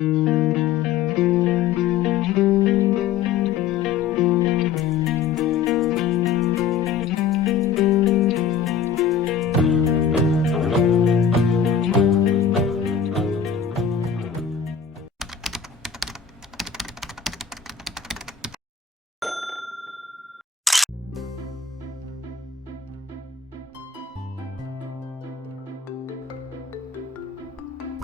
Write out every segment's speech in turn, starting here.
Música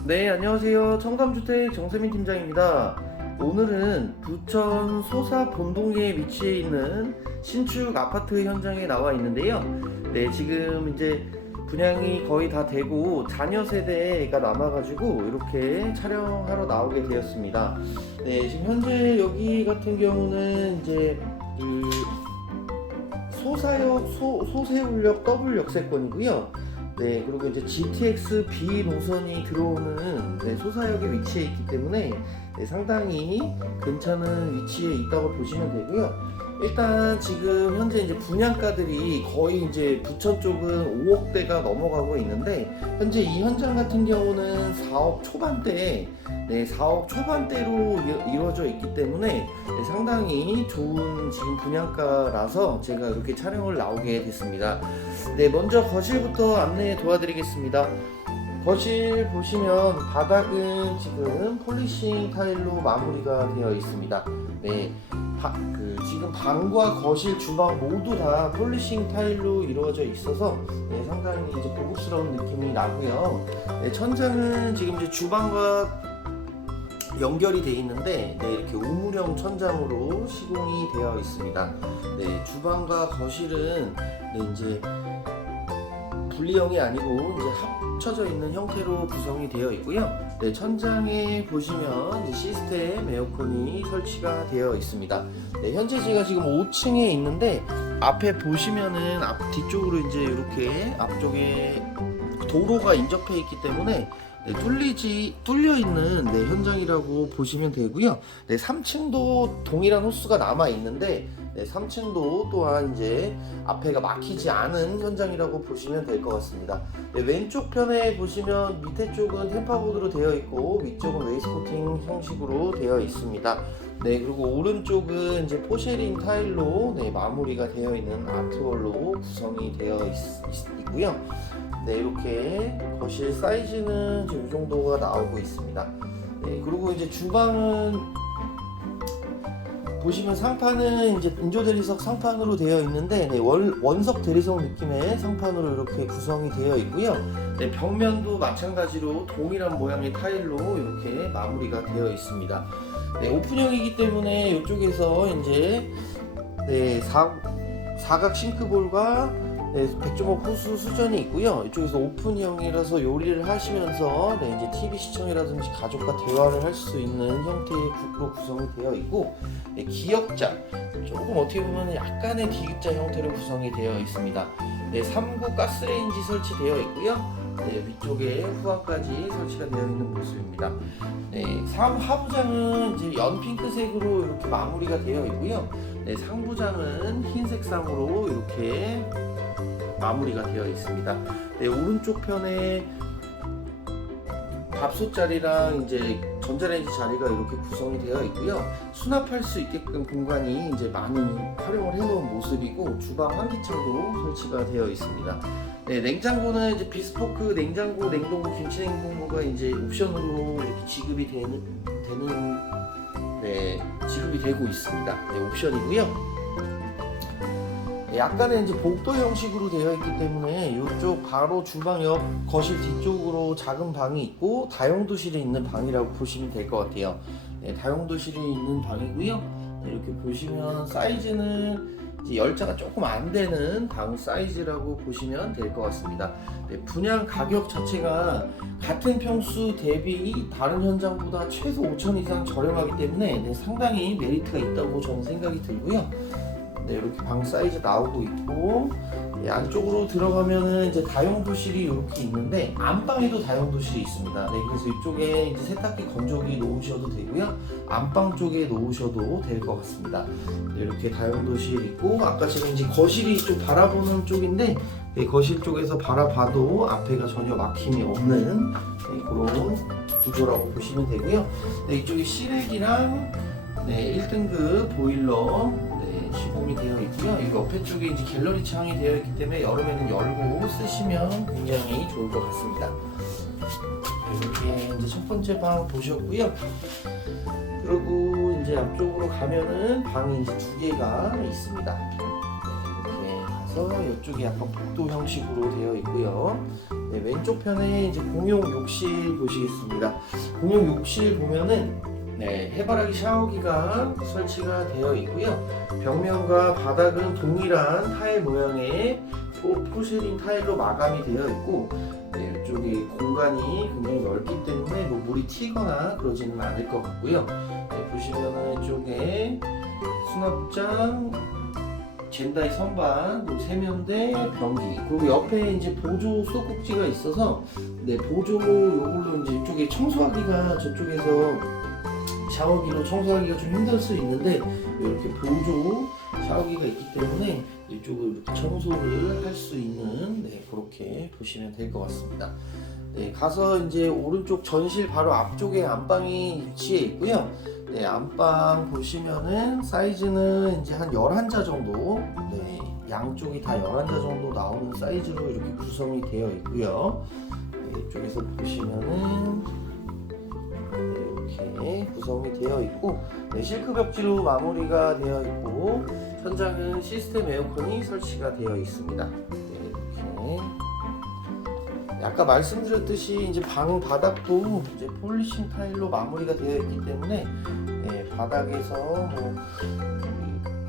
네, 안녕하세요. 청담주택 정세민 팀장입니다. 오늘은 부천 소사 본동에 위치해 있는 신축 아파트 현장에 나와 있는데요. 네, 지금 이제 분양이 거의 다 되고 자녀 세대가 남아가지고 이렇게 촬영하러 나오게 되었습니다. 네, 지금 현재 여기 같은 경우는 이제 그 소사역 소, 소세울역 더블 역세권이고요. 네, 그리고 이제 GTX B 노선이 들어오는 네, 소사역에 위치해 있기 때문에 네, 상당히 괜찮은 위치에 있다고 보시면 되고요. 일단 지금 현재 이제 분양가들이 거의 이제 부천 쪽은 5억대가 넘어가고 있는데 현재 이 현장 같은 경우는 4억 초반대에 네, 4억 초반대로 이- 이루어져 있기 때문에 네, 상당히 좋은 지금 분양가라서 제가 이렇게 촬영을 나오게 됐습니다. 네, 먼저 거실부터 안내 도와드리겠습니다. 거실 보시면 바닥은 지금 폴리싱 타일로 마무리가 되어 있습니다. 네, 바- 그 지금 방과 거실, 주방 모두 다 폴리싱 타일로 이루어져 있어서 네, 상당히 이제 고급스러운 느낌이 나고요. 네, 천장은 지금 이제 주방과 연결이 되어 있는데 네, 이렇게 우물형 천장으로 시공이 되어 있습니다. 네, 주방과 거실은 네, 이제 분리형이 아니고 이제 합 쳐져 있는 형태로 구성이 되어 있고요. 네, 천장에 보시면 시스템 에어컨이 설치가 되어 있습니다. 네, 현재 제가 지금 5층에 있는데 앞에 보시면은 앞 뒤쪽으로 이제 이렇게 앞쪽에 도로가 인접해 있기 때문에 네, 뚫리지 뚫려 있는 네, 현장이라고 보시면 되고요. 네, 3층도 동일한 호수가 남아 있는데 네, 3층도 또한 이제 앞에가 막히지 않은 현장이라고 보시면 될 것 같습니다. 네, 왼쪽 편에 보시면 밑에 쪽은 템파보드로 되어 있고 위쪽은 웨이스코팅 형식으로 되어 있습니다. 네, 그리고 오른쪽은 이제 포쉐린 타일로 네, 마무리가 되어 있는 아트월로 구성이 되어 있, 고요 네, 이렇게 거실 사이즈는 지금 이 정도가 나오고 있습니다. 네, 그리고 이제 주방은 보시면 상판은 이제 인조 대리석 상판으로 되어 있는데 네, 월, 원석 대리석 느낌의 상판으로 이렇게 구성이 되어 있고요. 네, 벽면도 마찬가지로 동일한 모양의 타일로 이렇게 마무리가 되어 있습니다. 네, 오픈형이기 때문에 이쪽에서 이제 네, 사, 사각 싱크볼과 네, 100.5 호수 수전이 있고요. 이쪽에서 오픈형이라서 요리를 하시면서 네, 이제 TV 시청이라든지 가족과 대화를 할 수 있는 형태의 구로 구성이 되어 있고 네, 기역자 조금 어떻게 보면 약간의 디귿자 형태로 구성이 되어 있습니다. 네, 3구 가스레인지 설치되어 있고요. 네, 위쪽에 후압까지 설치가 되어 있는 모습입니다. 네, 상 하부장은 이제 연핑크색으로 이렇게 마무리가 되어 있고요. 네, 상부장은 흰색 상으로 이렇게 마무리가 되어 있습니다. 네, 오른쪽 편에 밥솥 자리랑 이제 전자레인지 자리가 이렇게 구성이 되어 있고요. 수납할 수 있게끔 공간이 이제 많이 활용을 해놓은 모습이고 주방 환기창도 설치가 되어 있습니다. 네, 냉장고는 이제 비스포크 냉장고, 냉동고, 김치 냉동고가 이제 옵션으로 이렇게 지급이 되는 되는 네, 지급이 되고 있습니다. 네, 옵션이고요. 네, 약간의 이제 복도 형식으로 되어 있기 때문에 이쪽 바로 주방 옆 거실 뒤쪽으로 작은 방이 있고 다용도실이 있는 방이라고 보시면 될 것 같아요. 네, 다용도실이 있는 방이고요. 네, 이렇게 보시면 사이즈는 열자가 조금 안 되는 방 사이즈라고 보시면 될 것 같습니다. 네, 분양 가격 자체가 같은 평수 대비 다른 현장보다 최소 5천 이상 저렴하기 때문에 네, 상당히 메리트가 있다고 저는 생각이 들고요. 네, 이렇게 방 사이즈 나오고 있고 네, 안쪽으로 들어가면은 이제 다용도실이 이렇게 있는데 안방에도 다용도실이 있습니다. 네, 그래서 이쪽에 이제 세탁기 건조기 놓으셔도 되고요. 안방 쪽에 놓으셔도 될 것 같습니다. 네, 이렇게 다용도실 있고 아까 지금 이제 거실이 좀 바라보는 쪽인데 네, 거실 쪽에서 바라봐도 앞에가 전혀 막힘이 없는 네, 그런 구조라고 보시면 되고요. 네, 이쪽에 실외기랑 네, 1등급 보일러 네, 시공이 되어 있고요. 이 옆에 쪽에 이제 갤러리 창이 되어 있기 때문에 여름에는 열고 쓰시면 굉장히 좋을 것 같습니다. 이렇게 이제 첫 번째 방 보셨고요. 그리고 이제 앞쪽으로 가면은 방이 이제 두 개가 있습니다. 네, 이렇게 가서 이쪽이 약간 복도 형식으로 되어 있고요. 네, 왼쪽 편에 이제 공용 욕실 보시겠습니다. 공용 욕실 보면은 네, 해바라기 샤워기가 설치가 되어 있고요. 벽면과 바닥은 동일한 타일 모양의 포- 포세린 타일로 마감이 되어 있고 네, 이쪽에 공간이 굉장히 넓기 때문에 뭐 물이 튀거나 그러지는 않을 것 같고요. 네, 보시면은 이쪽에 수납장, 젠다이 선반, 세면대, 변기, 그리고 옆에 이제 보조 수도꼭지가 있어서 네, 보조 요걸로 이제 이쪽에 청소하기가 저쪽에서 샤워기로 청소하기가 좀 힘들 수 있는데 이렇게 보조 샤워기가 있기 때문에 이쪽을 이렇게 청소를 할 수 있는 네, 그렇게 보시면 될 것 같습니다. 네, 가서 이제 오른쪽 전실 바로 앞쪽에 안방이 위치해 있고요. 네, 안방 보시면은 사이즈는 이제 한 11자 정도, 네, 양쪽이 다 11자 정도 나오는 사이즈로 이렇게 구성이 되어 있고요. 네, 이쪽에서 보시면은 네, 이렇게 구성이 되어 있고, 네, 실크 벽지로 마무리가 되어 있고, 천장은 시스템 에어컨이 설치가 되어 있습니다. 네, 이렇게. 아까 말씀드렸듯이 이제 방 바닥도 이제 폴리싱 타일로 마무리가 되어 있기 때문에 네, 바닥에서 뭐이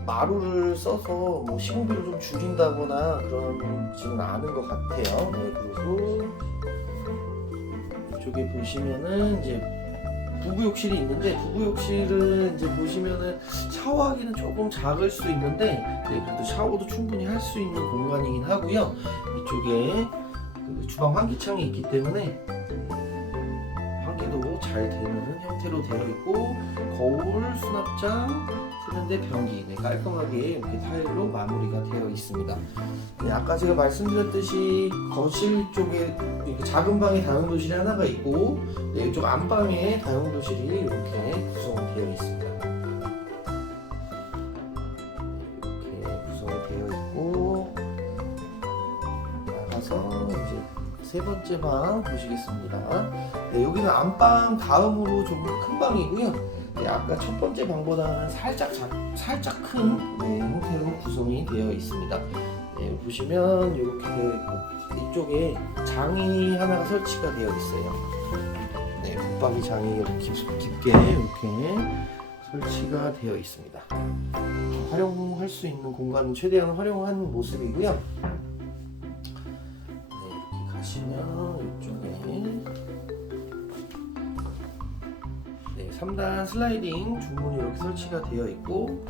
마루를 써서 뭐 시공비를 좀 줄인다거나 그런지는 않은 것 같아요. 네, 그리고 이쪽에 보시면은 이제 부부 욕실이 있는데 부부 욕실은 이제 보시면은 샤워하기는 조금 작을 수 있는데 네, 그래도 샤워도 충분히 할 수 있는 공간이긴 하고요. 이쪽에 그 주방 환기창이 있기 때문에 환기도 잘 되는 형태로 되어 있고 거울, 수납장, 세면대, 변기 네, 깔끔하게 이렇게 타일로 마무리가 되어 있습니다. 네, 아까 제가 말씀드렸듯이 거실 쪽에 이렇게 작은 방에 다용도실이 하나가 있고 네, 이쪽 안방에 다용도실이 이렇게 구성되어 있습니다. 세 번째 방 보시겠습니다. 네, 여기는 안방 다음으로 좀큰 방이고요. 네, 아까 첫 번째 방보다는 살짝 작, 살짝 큰 네, 형태로 구성이 되어 있습니다. 네, 보시면 이렇게 되어 있고 이쪽에 장이 하나가 설치가 되어 있어요. 네, 붙박이 장이 이렇게 깊, 깊게 이렇게 설치가 되어 있습니다. 활용할 수 있는 공간은 최대한 활용한 모습이고요. 가시면 이쪽에 네, 3단 슬라이딩 중문이 이렇게 설치가 되어 있고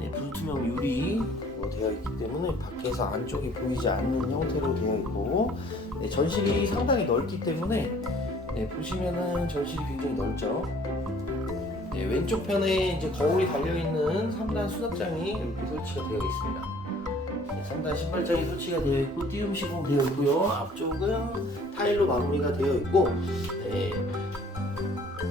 네, 불투명 유리 되어 있기 때문에 밖에서 안쪽이 보이지 않는 형태로 되어 있고 네, 전실이 상당히 넓기 때문에 네, 보시면은 전실이 굉장히 넓죠. 네, 왼쪽 편에 이제 거울이 달려 있는 3단 수납장이 이렇게 설치가 되어 있습니다. 네, 3단 신발장이 설치가 되어 있고 띄움 시공 되어 있고요. 앞쪽은 타일로 마무리가 되어 있고 네,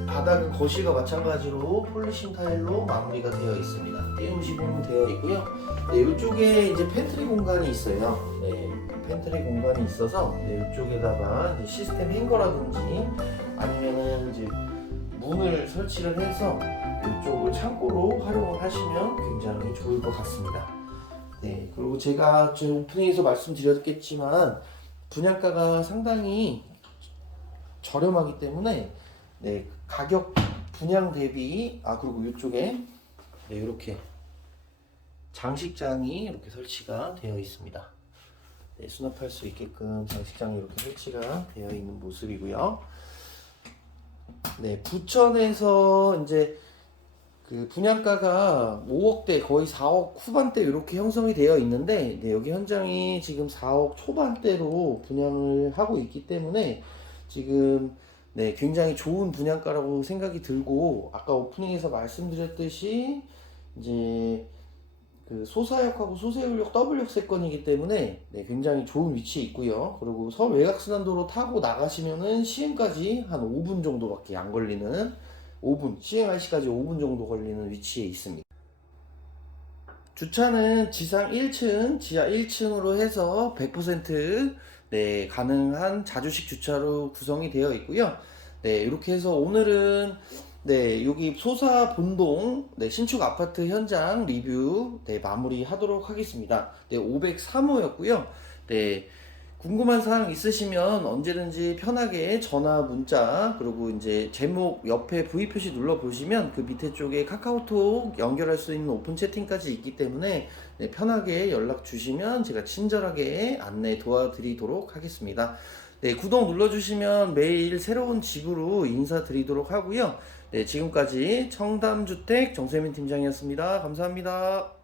바닥은 거실과 마찬가지로 폴리싱 타일로 마무리가 되어 있습니다. 띄움 시공 되어 있고요. 네, 이쪽에 이제 팬트리 공간이 있어요. 네, 팬트리 공간이 있어서 네, 이쪽에다가 시스템 행거라든지 아니면은 이제 문을 설치를 해서 이쪽을 창고로 활용을 하시면 굉장히 좋을 것 같습니다. 네, 그리고 제가 제 오프닝에서 말씀드렸겠지만 분양가가 상당히 저렴하기 때문에 네, 가격 분양 대비 아 그리고 이쪽에 네, 이렇게 장식장이 이렇게 설치가 되어 있습니다. 네, 수납할 수 있게끔 장식장이 이렇게 설치가 되어 있는 모습이고요. 네, 부천에서 이제 그 분양가가 5억대 거의 4억 후반대 이렇게 형성이 되어 있는데 네, 여기 현장이 지금 4억 초반대로 분양을 하고 있기 때문에 지금 네, 굉장히 좋은 분양가라고 생각이 들고 아까 오프닝에서 말씀드렸듯이 이제 그 소사역하고 소세울역 더블역 세권이기 때문에 네, 굉장히 좋은 위치에 있고요. 그리고 서울 외곽순환도로 타고 나가시면은 시흥까지 한 5분 정도밖에 안 걸리는 5분 시흥 IC까지 5분 정도 걸리는 위치에 있습니다. 주차는 지상 1층, 지하 1층으로 해서 100% 네, 가능한 자주식 주차로 구성이 되어 있고요. 네, 이렇게 해서 오늘은 네, 여기 소사 본동 네, 신축 아파트 현장 리뷰 네, 마무리 하도록 하겠습니다. 네, 503호였고요. 네, 궁금한 사항 있으시면 언제든지 편하게 전화, 문자, 그리고 이제 제목 옆에 V 표시 눌러 보시면 그 밑에 쪽에 카카오톡 연결할 수 있는 오픈 채팅까지 있기 때문에 네, 편하게 연락 주시면 제가 친절하게 안내 도와드리도록 하겠습니다. 네, 구독 눌러주시면 매일 새로운 집으로 인사드리도록 하고요. 네, 지금까지 청담주택 정세민 팀장이었습니다. 감사합니다.